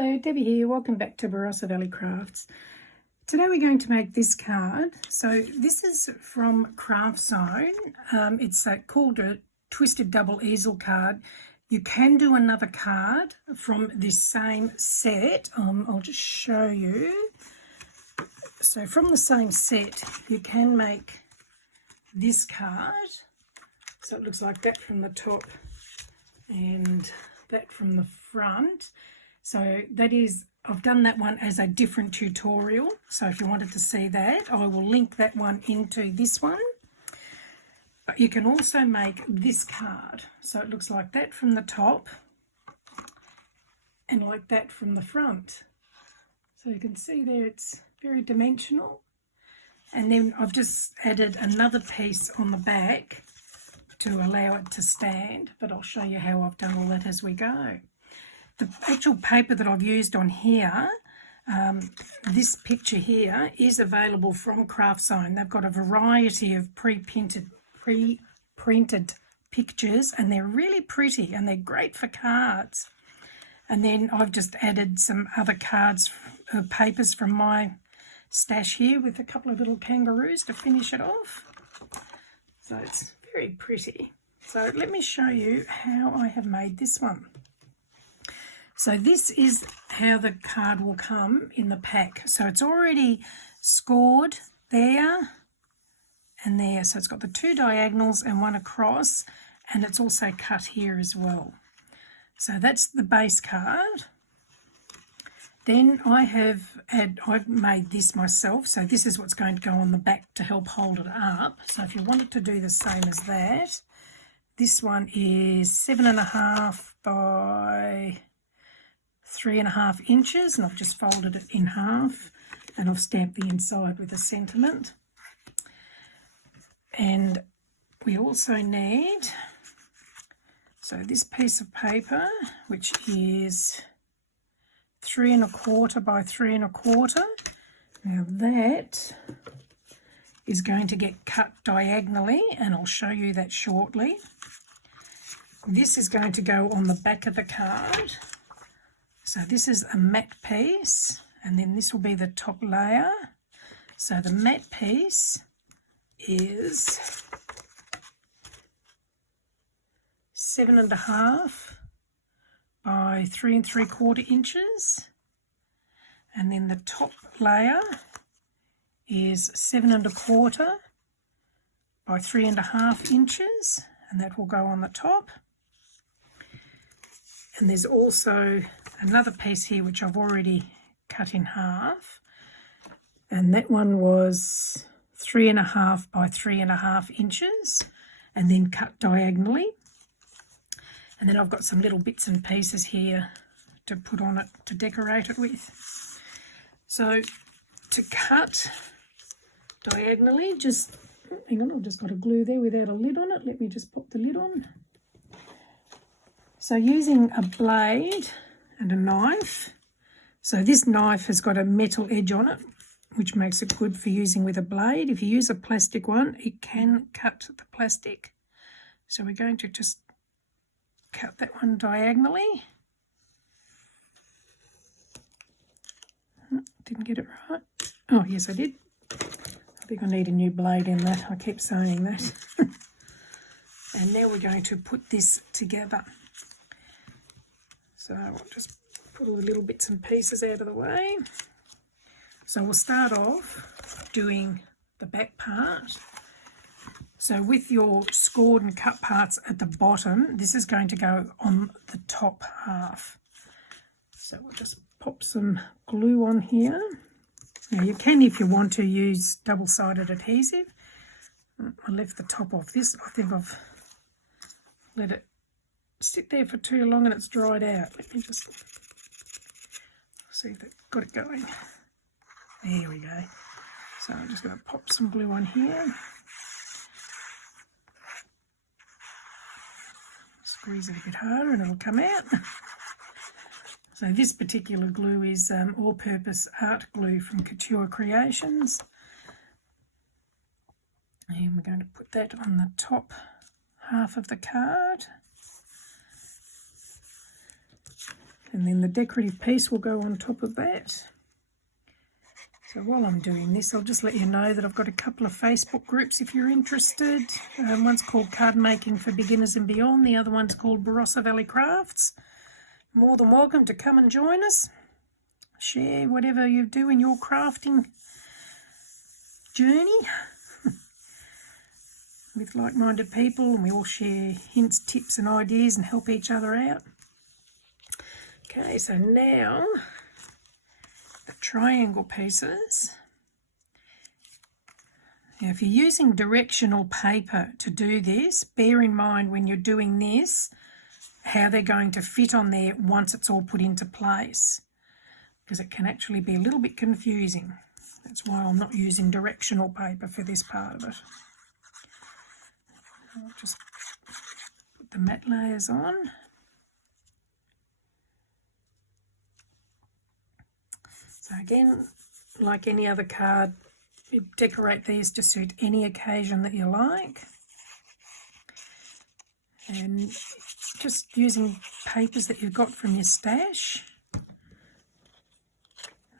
Hello, Debbie here. Welcome back to Barossa Valley Crafts. Today we're going to make this card. So this is from Craftzone. It's called a twisted double easel card. You can do another card from this same set. I'll just show you. So from the same set, you can make this card. So it looks like that from the top and that from the front. So that is, I've done that one as a different tutorial. So if you wanted to see that, I will link that one into this one. But you can also make this card. So it looks like that from the top and like that from the front. So you can see there it's very dimensional. And then I've just added another piece on the back to allow it to stand. But I'll show you how I've done all that as we go. The actual paper that I've used on here, this picture here, is available from Craftzone. They've got a variety of pre-printed pictures, and they're really pretty and they're great for cards. And then I've just added some other cards, papers from my stash here with a couple of little kangaroos to finish it off. So it's very pretty. So let me show you how I have made this one. So this is how the card will come in the pack. So it's already scored there and there. So it's got the two diagonals and one across, and it's also cut here as well. So that's the base card. Then I've made this myself. So this is what's going to go on the back to help hold it up. So if you wanted to do the same as that, this one is 7.5 by 3.5 inches, and I've just folded it in half, and I've stamped the inside with a sentiment. And we also need, so this piece of paper, which is 3.25 by 3.25. Now that is going to get cut diagonally, and I'll show you that shortly. This is going to go on the back of the card. So this is a matte piece, and then this will be the top layer. So the matte piece is 7.5 by 3.75 inches, and then the top layer is 7.25 by 3.5 inches, and that will go on the top. And there's also another piece here which I've already cut in half, and that one was 3.5 by 3.5 inches, and then cut diagonally. And then I've got some little bits and pieces here to put on it to decorate it with. So to cut diagonally, just hang on, I've just got a glue there without a lid on it. Let me just pop the lid on. So using a blade and a knife, so this knife has got a metal edge on it, which makes it good for using with a blade. If you use a plastic one, it can cut the plastic. So we're going to just cut that one diagonally. Didn't get it right. Oh, yes, I did. I think I need a new blade in that. I keep saying that. And now we're going to put this together. So I'll just put all the little bits and pieces out of the way. So we'll start off doing the back part. So with your scored and cut parts at the bottom, this is going to go on the top half. So we'll just pop some glue on here. Now you can, if you want to, use double-sided adhesive. I left the top off this. I think I've let it sit there for too long and it's dried out. Let me just see if it got it going. There we go. So I'm just going to pop some glue on here. Squeeze it a bit harder and it'll come out. So this particular glue is all-purpose art glue from Couture Creations. And we're going to put that on the top half of the card. And then the decorative piece will go on top of that. So while I'm doing this, I'll just let you know that I've got a couple of Facebook groups if you're interested. One's called Card Making for Beginners and Beyond. The other one's called Barossa Valley Crafts. More than welcome to come and join us. Share whatever you do in your crafting journey with like-minded people, and we all share hints, tips and ideas and help each other out. Okay, so now the triangle pieces. Now if you're using directional paper to do this, bear in mind when you're doing this how they're going to fit on there once it's all put into place, because it can actually be a little bit confusing. That's why I'm not using directional paper for this part of it. I'll just put the matte layers on. So again, like any other card, you decorate these to suit any occasion that you like. And just using papers that you've got from your stash.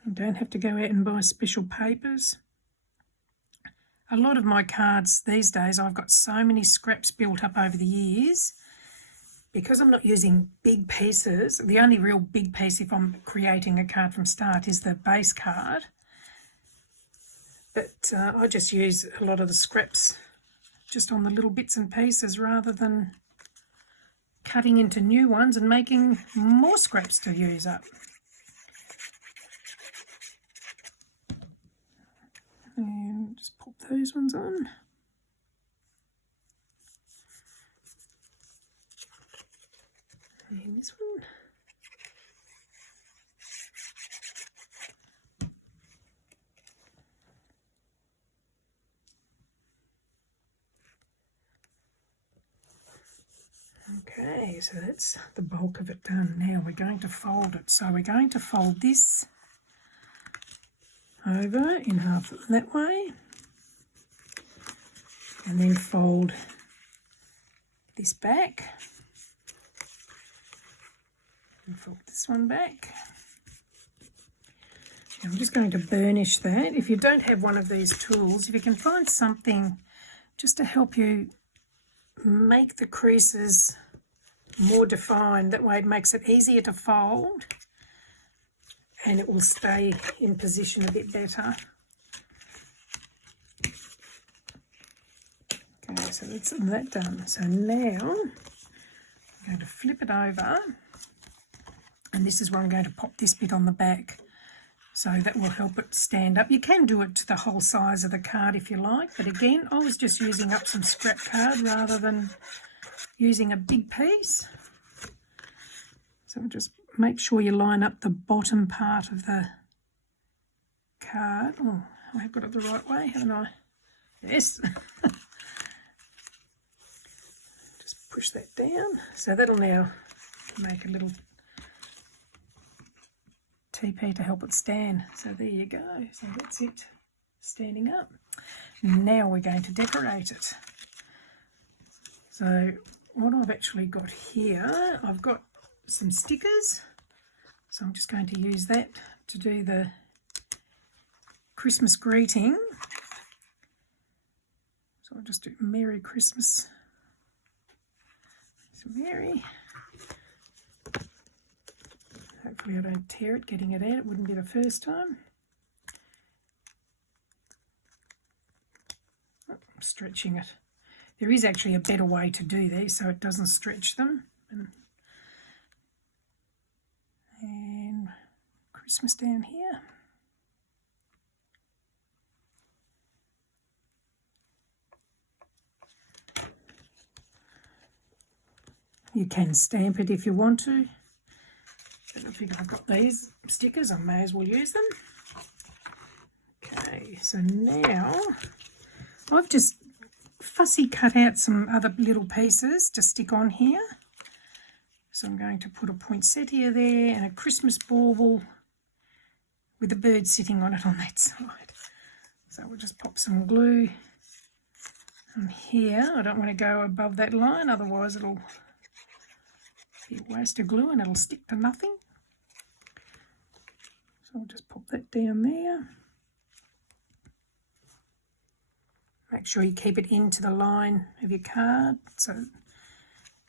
You don't have to go out and buy special papers. A lot of my cards these days, I've got so many scraps built up over the years. Because I'm not using big pieces, the only real big piece if I'm creating a card from start is the base card. But I just use a lot of the scraps just on the little bits and pieces rather than cutting into new ones and making more scraps to use up. And just pop those ones on. And this one. Okay, so that's the bulk of it done. Now we're going to fold it. So we're going to fold this over in half that way, and then fold this back. And fold this one back. I'm just going to burnish that. If you don't have one of these tools, if you can find something just to help you make the creases more defined, that way it makes it easier to fold and it will stay in position a bit better. Okay, so that's that done. So now I'm going to flip it over. And this is where I'm going to pop this bit on the back, so that will help it stand up. You can do it to the whole size of the card if you like, but again, I was just using up some scrap card rather than using a big piece. So just make sure you line up the bottom part of the card. Oh, I have got it the right way, haven't I? Yes. Just push that down. So that'll now make a little TP to help it stand. So there you go. So that's it, standing up. Now we're going to decorate it. So what I've actually got here, I've got some stickers. So I'm just going to use that to do the Christmas greeting. So I'll just do Merry Christmas. So Merry. Hopefully I don't tear it getting it out. It wouldn't be the first time. Oh, I'm stretching it. There is actually a better way to do these so it doesn't stretch them. And Christmas down here. You can stamp it if you want to. But I think I've got these stickers, I may as well use them. Okay, so now I've just fussy cut out some other little pieces to stick on here. So I'm going to put a poinsettia there and a Christmas bauble with a bird sitting on it on that side. So we'll just pop some glue on here. I don't want to go above that line, otherwise it'll be a waste of glue and it'll stick to nothing. So I'll just pop that down there. Make sure you keep it into the line of your card so it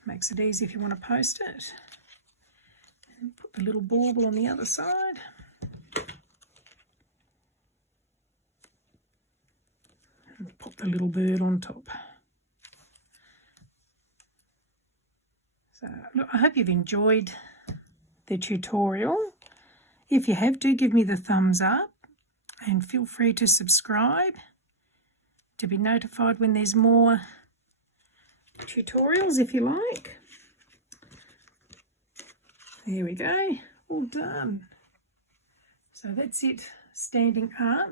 makes it easy if you want to post it. And put the little bauble on the other side. And pop the little bird on top. So look, I hope you've enjoyed the tutorial. If you have, do give me the thumbs up and feel free to subscribe to be notified when there's more tutorials if you like. There we go, all done. So that's it standing up,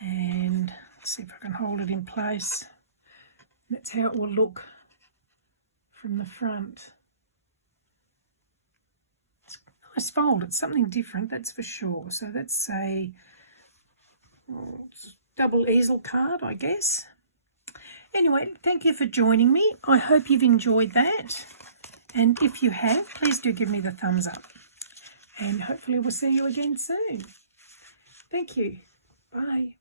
and let's see if I can hold it in place. That's how it will look from the front. It's a nice fold, it's something different, that's for sure. So that's a double easel card, I guess. Anyway, thank you for joining me. I hope you've enjoyed that. And if you have, please do give me the thumbs up. And hopefully we'll see you again soon. Thank you. Bye.